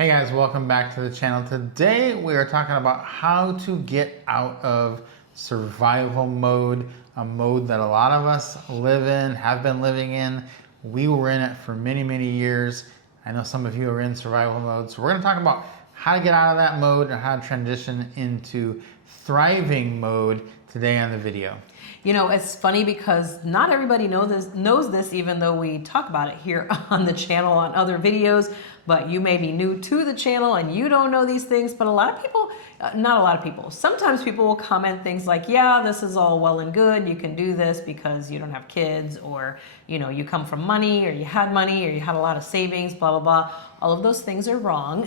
Hey guys, welcome back to the channel. Today we are talking about how to get out of survival mode, a mode that a lot of us live in, have been living in. We were in it for many, many years. I know some of you are in survival mode. So we're going to talk about how to get out of that mode and how to transition into thriving mode today on the video. You know, it's funny because not everybody knows this, even though we talk about it here on the channel on other videos. But you may be new to the channel and you don't know these things. But a lot of people, not a lot of people, sometimes people will comment things like, yeah, this is all well and good. You can do this because you don't have kids, or, you know, you come from money, or you had money, or you had a lot of savings, blah, blah, blah. All of those things are wrong.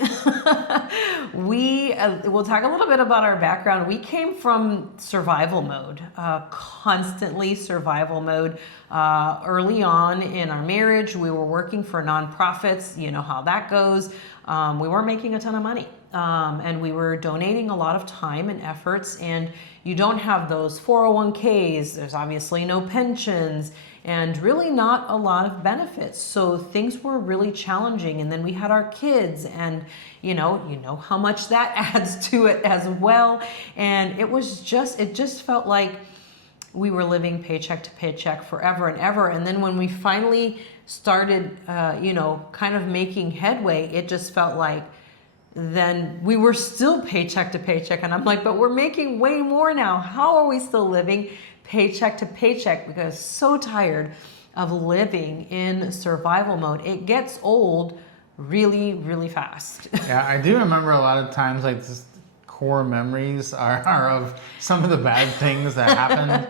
We'll talk a little bit about our background. We came from survival mode, constantly survival mode. Early on in our marriage, we were working for nonprofits. You know how that goes. We weren't making a ton of money. And we were donating a lot of time and efforts, and you don't have those 401ks. There's obviously no pensions and really not a lot of benefits. So things were really challenging. And then we had our kids, and you know how much that adds to it as well. And it just felt like we were living paycheck to paycheck forever and ever. And then when we finally started, kind of making headway, it just felt like then we were still paycheck to paycheck. And I'm like, but we're making way more now. How are we still living paycheck to paycheck? Because so tired of living in survival mode. It gets old really, really fast. Yeah, I do remember a lot of times, like, just core memories are of some of the bad things that happened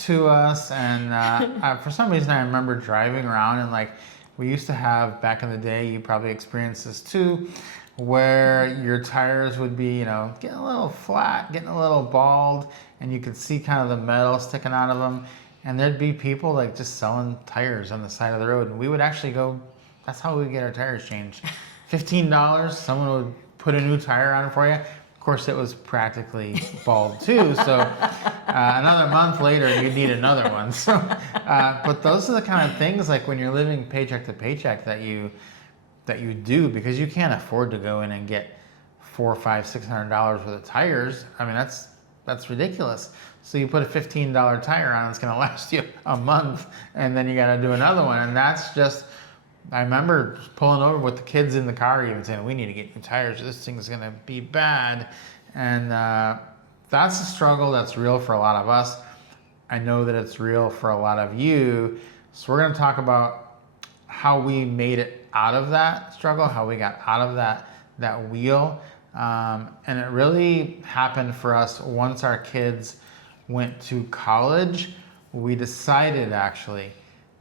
to us. And for some reason, I remember driving around, and like, we used to have back in the day, you probably experienced this too, where your tires would be, getting a little flat, getting a little bald, and you could see kind of the metal sticking out of them. And there'd be people like just selling tires on the side of the road. And we would actually go, that's how we would get our tires changed. $15, someone would put a new tire on it for you. Of course, it was practically bald too. So another month later, you'd need another one. So, but those are the kind of things, like when you're living paycheck to paycheck, that you do, because you can't afford to go in and get $400, $500, $600 worth of tires. I mean, that's ridiculous. So you put a $15 tire on, it's going to last you a month, and then you got to do another one. And that's just, I remember pulling over with the kids in the car, even saying, we need to get new tires, this thing is going to be bad. And that's a struggle that's real for a lot of us. I know that it's real for a lot of you. So we're going to talk about how we made it out of that struggle, how we got out of that wheel. And it really happened for us once our kids went to college. We decided actually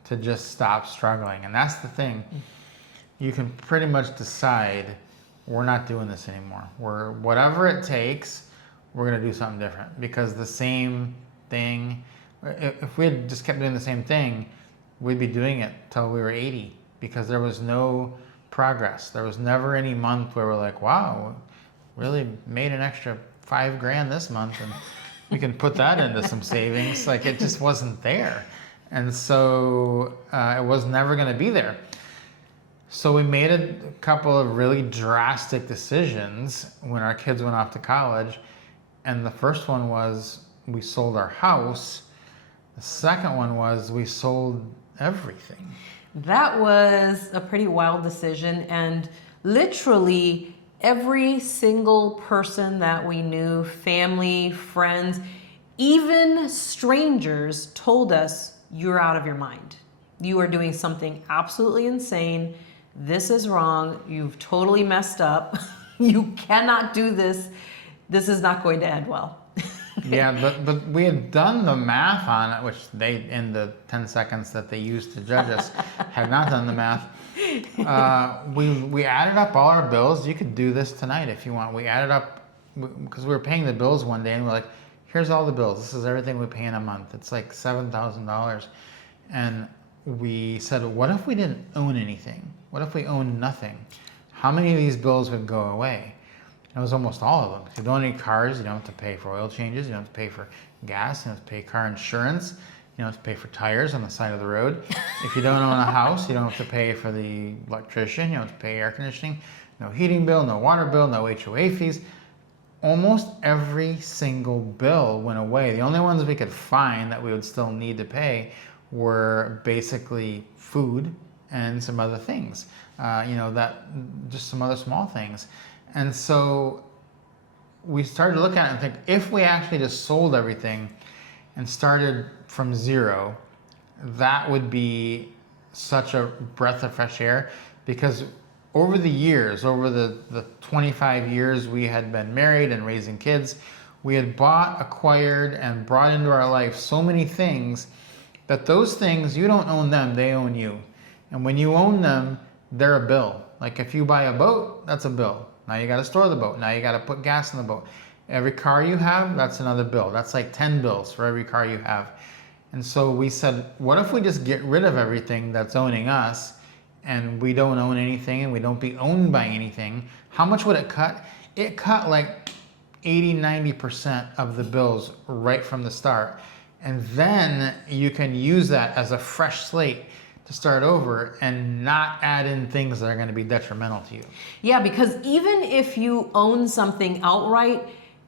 to just stop struggling. And that's the thing. You can pretty much decide, we're not doing this anymore. Whatever it takes, we're gonna do something different. Because the same thing, if we had just kept doing the same thing, we'd be doing it till we were 80, because there was no progress. There was never any month where we're like, wow, really made an extra $5,000 this month, and we can put that into some savings. Like, it just wasn't there. And so it was never going to be there. So we made a couple of really drastic decisions when our kids went off to college. And the first one was we sold our house. The second one was we sold everything. That was a pretty wild decision. And literally every single person that we knew, family, friends, even strangers, told us, you're out of your mind. You are doing something absolutely insane. This is wrong. You've totally messed up. You cannot do this. This is not going to end well. Yeah, but we had done the math on it, which they, in the 10 seconds that they used to judge us, had not done the math. We added up all our bills. You could do this tonight if you want. We added up, because we were paying the bills one day, and we're like, here's all the bills. This is everything we pay in a month. It's like $7,000. And we said, what if we didn't own anything? What if we owned nothing? How many of these bills would go away? It was almost all of them. If you don't own any cars, you don't have to pay for oil changes. You don't have to pay for gas. You don't have to pay car insurance. You don't have to pay for tires on the side of the road. If you don't own a house, you don't have to pay for the electrician. You don't have to pay air conditioning. no heating bill, no water bill, no HOA fees. Almost every single bill went away. The only ones we could find that we would still need to pay were basically food and some other things, that just some other small things. And so we started to look at it and think, if we actually just sold everything and started from zero, that would be such a breath of fresh air. Because over the years, over the 25 years we had been married and raising kids, we had bought, acquired, and brought into our life so many things that those things, you don't own them, they own you. And when you own them, they're a bill. Like if you buy a boat, that's a bill. Now you got to store the boat. Now you got to put gas in the boat. Every car you have, that's another bill. That's like 10 bills for every car you have. And so we said, what if we just get rid of everything that's owning us, and we don't own anything and we don't be owned by anything? How much would it cut? It cut like 80-90% of the bills right from the start. And then you can use that as a fresh slate to start over and not add in things that are going to be detrimental to you. Yeah, because even if you own something outright,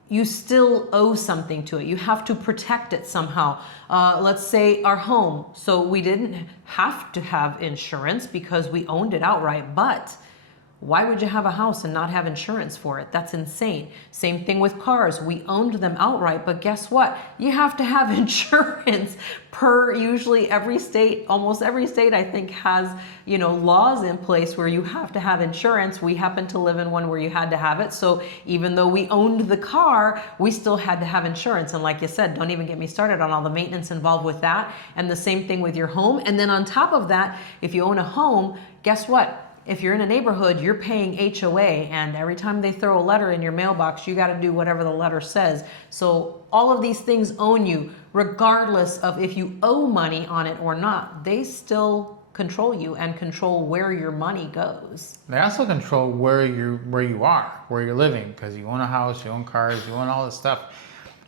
you still owe something to it. You have to protect it somehow. Let's say our home. So we didn't have to have insurance because we owned it outright, but why would you have a house and not have insurance for it? That's insane. Same thing with cars. We owned them outright, but guess what? You have to have insurance per usually every state, almost every state I think has, laws in place where you have to have insurance. We happen to live in one where you had to have it. So even though we owned the car, we still had to have insurance. And like you said, don't even get me started on all the maintenance involved with that. And the same thing with your home. And then on top of that, if you own a home, guess what? If you're in a neighborhood, you're paying HOA, and every time they throw a letter in your mailbox, you got to do whatever the letter says. So all of these things own you, regardless of if you owe money on it or not. They still control you and control where your money goes. They also control where you are, where you're living, because you own a house, you own cars, you own all this stuff.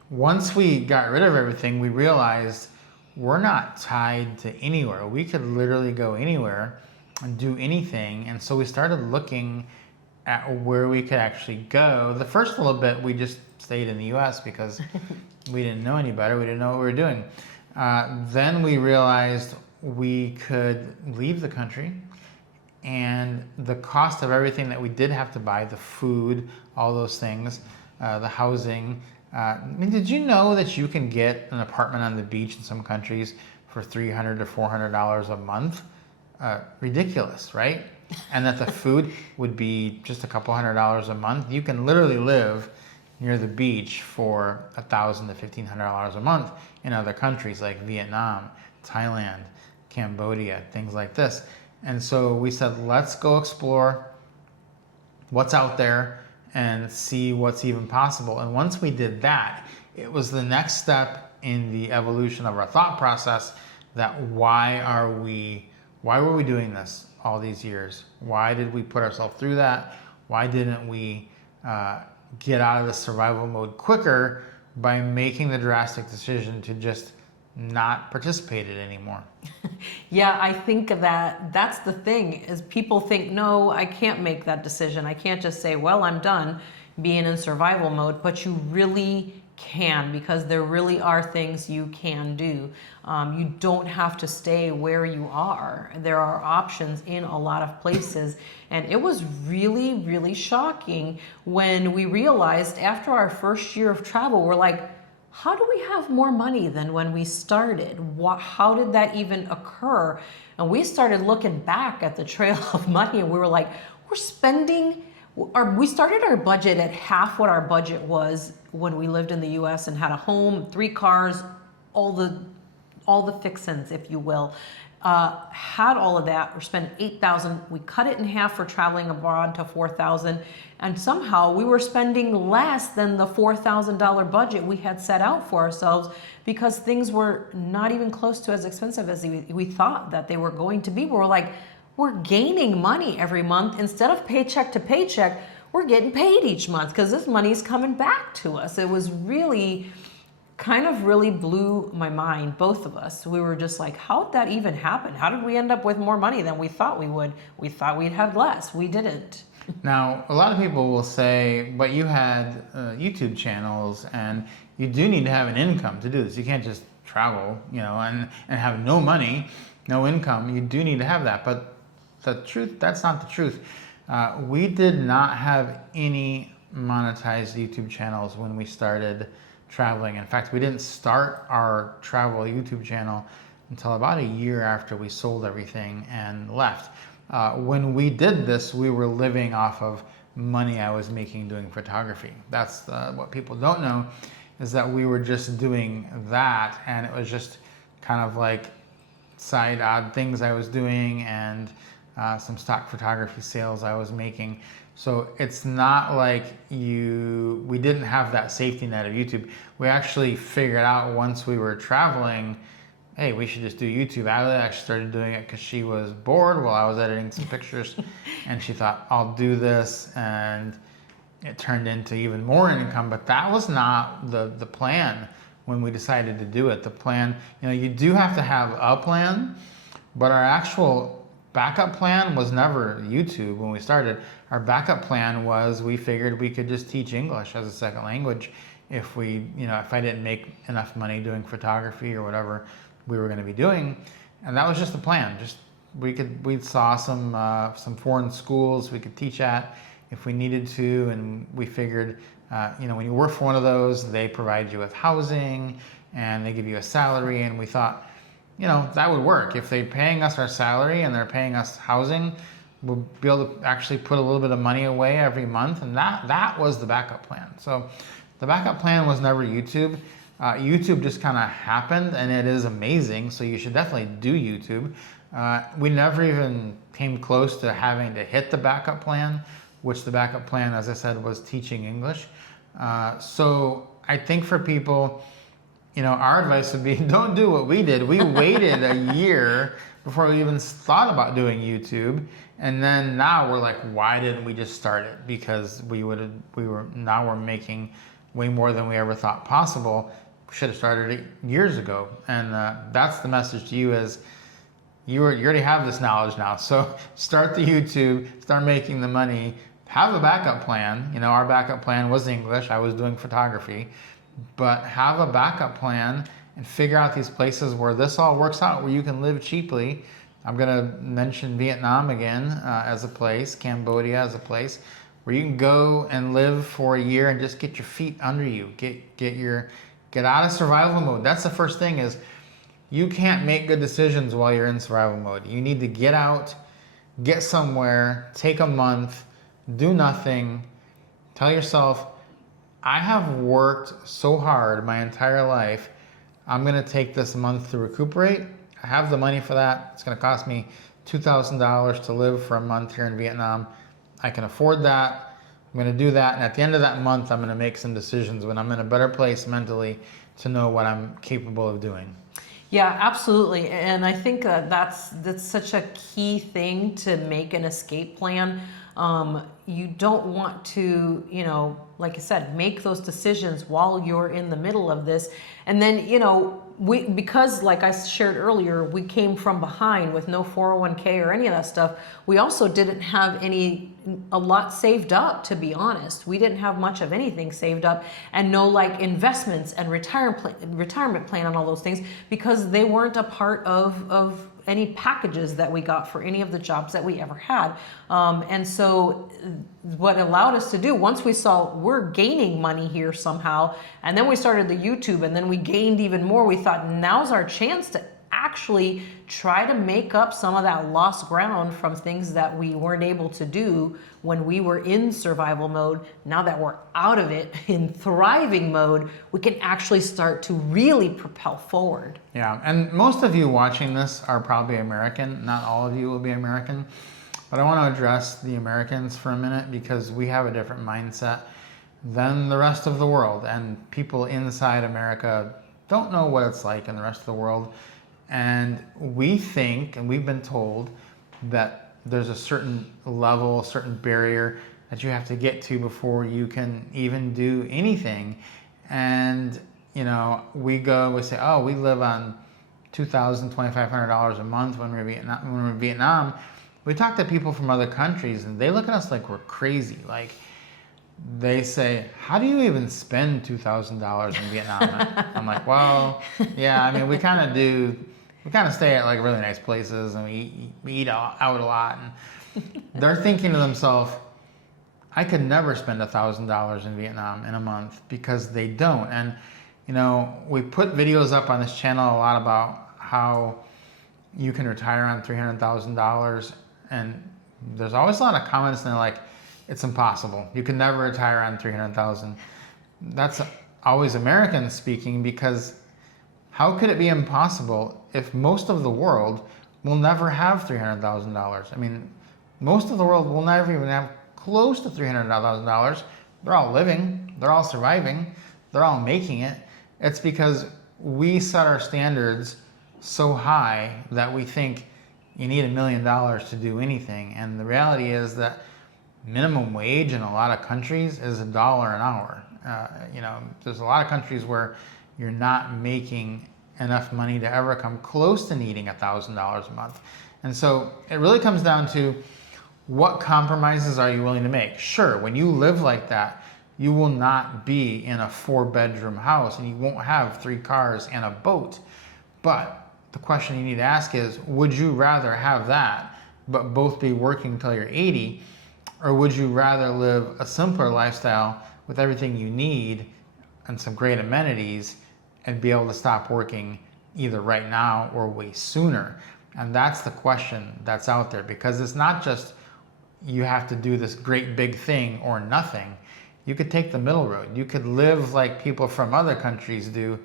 Once we got rid of everything, we realized we're not tied to anywhere. We could literally go anywhere and do anything. And so we started looking at where we could actually go. The first little bit, we just stayed in the US because we didn't know any better. We didn't know what we were doing. Then we realized we could leave the country, and the cost of everything that we did have to buy, the food, all those things, the housing. Did you know that you can get an apartment on the beach in some countries for $300 to $400 a month? Ridiculous, right? And that the food would be just a couple $100 a month. You can literally live near the beach for $1,000 to $1,500 a month in other countries like Vietnam, Thailand, Cambodia, things like this. And so we said, let's go explore what's out there and see what's even possible. And once we did that, it was the next step in the evolution of our thought process that why were we doing this all these years? Why did we put ourselves through that? Why didn't we get out of the survival mode quicker by making the drastic decision to just not participate in it anymore? Yeah, I think that's the thing, is people think, no, I can't make that decision. I can't just say, well, I'm done being in survival mode, but you really can, because there really are things you can do. You don't have to stay where you are. There are options in a lot of places. And it was really, really shocking when we realized after our first year of travel, we're like, how do we have more money than when we started? How did that even occur? And we started looking back at the trail of money, and we were like, we started our budget at half what our budget was when we lived in the US and had a home, 3 cars, all the fixins, if you will. Had all of that. We're spending $8,000. We cut it in half for traveling abroad to $4,000, and somehow we were spending less than the $4,000 budget we had set out for ourselves, because things were not even close to as expensive as we thought that they were going to be. We're like, we're gaining money every month. Instead of paycheck to paycheck, we're getting paid each month because this money's coming back to us. It was really really blew my mind, both of us. We were just like, how did that even happen? How did we end up with more money than we thought we would? We thought we'd have less. We didn't. Now, a lot of people will say, but you had YouTube channels and you do need to have an income to do this. You can't just travel, and have no money, no income. You do need to have that. But the truth, that's not the truth. We did not have any monetized YouTube channels when we started traveling. In fact, we didn't start our travel YouTube channel until about a year after we sold everything and left. When we did this, we were living off of money I was making doing photography. That's what people don't know, is that we were just doing that, and it was just kind of like side odd things I was doing, and some stock photography sales I was making. So it's not like we didn't have that safety net of YouTube. We actually figured out once we were traveling, hey, we should just do YouTube. Allie actually started doing it because she was bored while I was editing some pictures, and she thought, I'll do this, and it turned into even more income. But that was not the plan when we decided to do it. The plan, you do have to have a plan, but our actual backup plan was never YouTube when we started. Our backup plan was we figured we could just teach English as a second language if if I didn't make enough money doing photography or whatever we were going to be doing. And that was just the plan. Just we saw some foreign schools we could teach at if we needed to, and we figured when you work for one of those, they provide you with housing and they give you a salary, and we thought that would work. If they're paying us our salary and they're paying us housing, we'll be able to actually put a little bit of money away every month, and that was the backup plan. So the backup plan was never YouTube. YouTube just kind of happened, and it is amazing, so you should definitely do YouTube. We never even came close to having to hit the backup plan, which the backup plan, as I said, was teaching English. So I think for people, our advice would be don't do what we did. We waited a year before we even thought about doing YouTube. And then now we're like, why didn't we just start it? Because we're making way more than we ever thought possible. We should have started it years ago. And that's the message to you, is you already have this knowledge now. So start the YouTube, start making the money, have a backup plan. Our backup plan was English. I was doing photography. But have a backup plan and figure out these places where this all works out, where you can live cheaply. I'm going to mention Vietnam again as a place, Cambodia as a place where you can go and live for a year and just get your feet under you, get out of survival mode. That's the first thing, is you can't make good decisions while you're in survival mode. You need to get out, get somewhere, take a month, do nothing, tell yourself, I have worked so hard my entire life. I'm going to take this month to recuperate. I have the money for that. It's going to cost me $2,000 to live for a month here in Vietnam. I can afford that. I'm going to do that. And at the end of that month, I'm going to make some decisions when I'm in a better place mentally to know what I'm capable of doing. Yeah, absolutely. And I think that's such a key thing, to make an escape plan. You don't want to, like I said, make those decisions while you're in the middle of this. And then, because like I shared earlier, we came from behind with no 401k or any of that stuff. We also didn't have a lot saved up, to be honest. We didn't have much of anything saved up, and no like investments and retirement plan and all those things, because they weren't a part of any packages that we got for any of the jobs that we ever had. And so what allowed us to do, once we saw we're gaining money here somehow, and then we started the YouTube, and then we gained even more, we thought now's our chance to actually try to make up some of that lost ground from things that we weren't able to do when we were in survival mode. Now that we're out of it, in thriving mode, we can actually start to really propel forward. Yeah, and most of you watching this are probably American. Not all of you will be American. But I want to address the Americans for a minute, because we have a different mindset than the rest of the world. And people inside America don't know what it's like in the rest of the world. And we think, and we've been told, that there's a certain level, a certain barrier that you have to get to before you can even do anything. And, we say, oh, we live on $2,000, $2,500 a month when we're in Vietnam. we talk to people from other countries and they look at us like we're crazy. Like, they say, how do you even spend $2,000 in Vietnam? I'm like, well, yeah, I mean, we kind of do. We kind of stay at like really nice places and we eat out a lot. And they're thinking to themselves, I could never spend $1,000 in Vietnam in a month, because they don't. And, you know, we put videos up on this channel a lot about how you can retire on $300,000. And there's always a lot of comments and they're like, it's impossible. You can never retire on $300,000. That's always Americans speaking, because how could it be impossible if most of the world will never have $300,000? I mean, most of the world will never even have close to $300,000. They're all living, they're all surviving, they're all making it. It's because we set our standards so high that we think you need $1 million to do anything. And the reality is that minimum wage in a lot of countries is $1 an hour. You know, there's a lot of countries where you're not making enough money to ever come close to needing $1,000 a month. And so it really comes down to, what compromises are you willing to make? Sure, when you live like that, you will not be in a 4-bedroom house and you won't have 3 cars and a boat. But the question you need to ask is, would you rather have that, but both be working till you're 80? Or would you rather live a simpler lifestyle with everything you need and some great amenities and be able to stop working either right now or way sooner? And that's the question that's out there, because it's not just you have to do this great big thing or nothing. You could take the middle road. You could live like people from other countries do,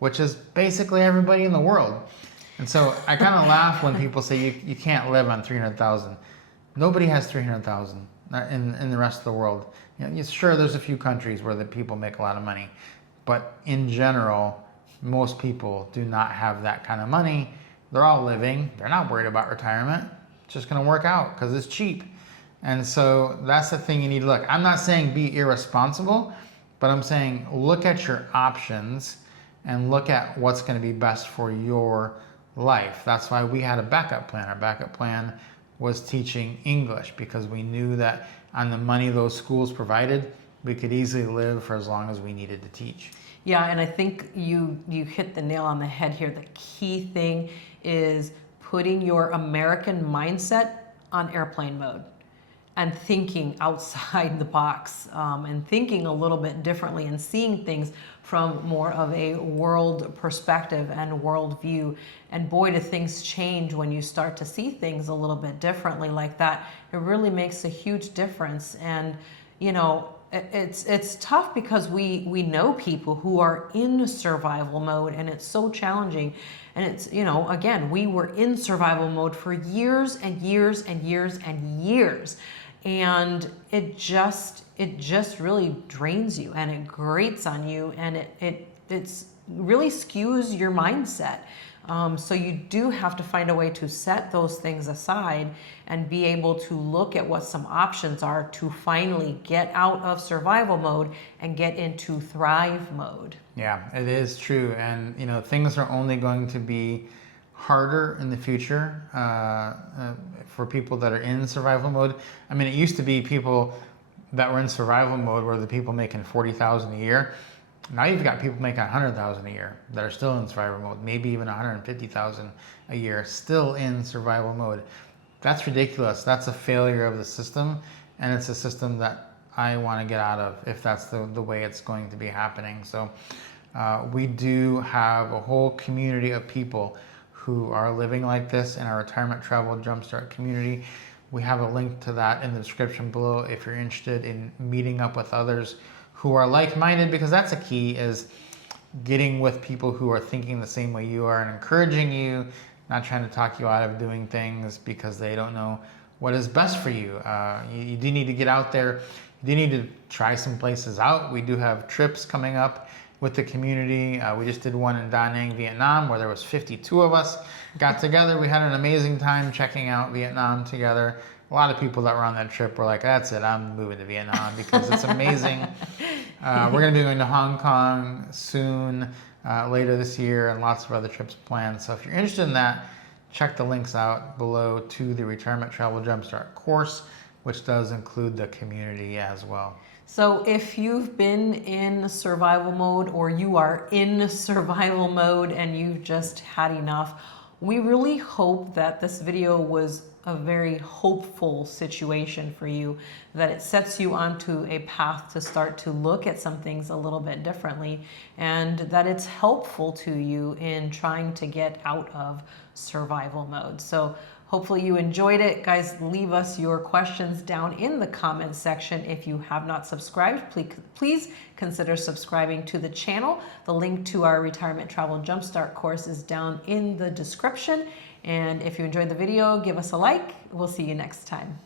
which is basically everybody in the world. And so I kind of laugh when people say you can't live on 300,000. Nobody has 300,000 in the rest of the world. You know, sure, there's a few countries where the people make a lot of money, but in general, most people do not have that kind of money. They're all living. They're not worried about retirement. It's just going to work out because it's cheap. And so that's the thing you need to look. I'm not saying be irresponsible, but I'm saying look at your options and look at what's going to be best for your life. That's why we had a backup plan. Our backup plan was teaching English, because we knew that on the money those schools provided, we could easily live for as long as we needed to teach. Yeah, and I think you hit the nail on the head here. The key thing is putting your American mindset on airplane mode and thinking outside the box, and thinking a little bit differently and seeing things from more of a world perspective and world view. And boy, do things change when you start to see things a little bit differently like that. It really makes a huge difference. And you know, it's tough because we know people who are in survival mode, and it's so challenging. And it's, you know, again, we were in survival mode for years and years and years and years. And it just really drains you and it grates on you, and it's really skews your mindset. So you do have to find a way to set those things aside and be able to look at what some options are to finally get out of survival mode and get into thrive mode. Yeah, it is true. And, you know, things are only going to be harder in the future for people that are in survival mode. I mean, it used to be people that were in survival mode were the people making $40,000 a year. Now you've got people making $100,000 a year that are still in survival mode, maybe even $150,000 a year, still in survival mode. That's ridiculous. That's a failure of the system, and it's a system that I want to get out of if that's the way it's going to be happening. So we do have a whole community of people who are living like this in our Retirement Travel Jumpstart community. We have a link to that in the description below if you're interested in meeting up with others who are like-minded, because that's a key, is getting with people who are thinking the same way you are and encouraging you, not trying to talk you out of doing things because they don't know what is best for you. You do need to get out there. You do need to try some places out. We do have trips coming up with the community. We just did one in Da Nang, Vietnam, where there was 52 of us got together. We had an amazing time checking out Vietnam together. A lot of people that were on that trip were like, that's it, I'm moving to Vietnam because it's amazing. We're going to be going to Hong Kong soon, later this year, and lots of other trips planned. So if you're interested in that, check the links out below to the Retirement Travel Jumpstart course, which does include the community as well. So if you've been in survival mode or you are in survival mode and you've just had enough, we really hope that this video was a very hopeful situation for you, that it sets you onto a path to start to look at some things a little bit differently, and that it's helpful to you in trying to get out of survival mode. So hopefully you enjoyed it. Guys, leave us your questions down in the comments section. If you have not subscribed, please consider subscribing to the channel. The link to our Retirement Travel Jumpstart course is down in the description. And if you enjoyed the video, give us a like. We'll see you next time.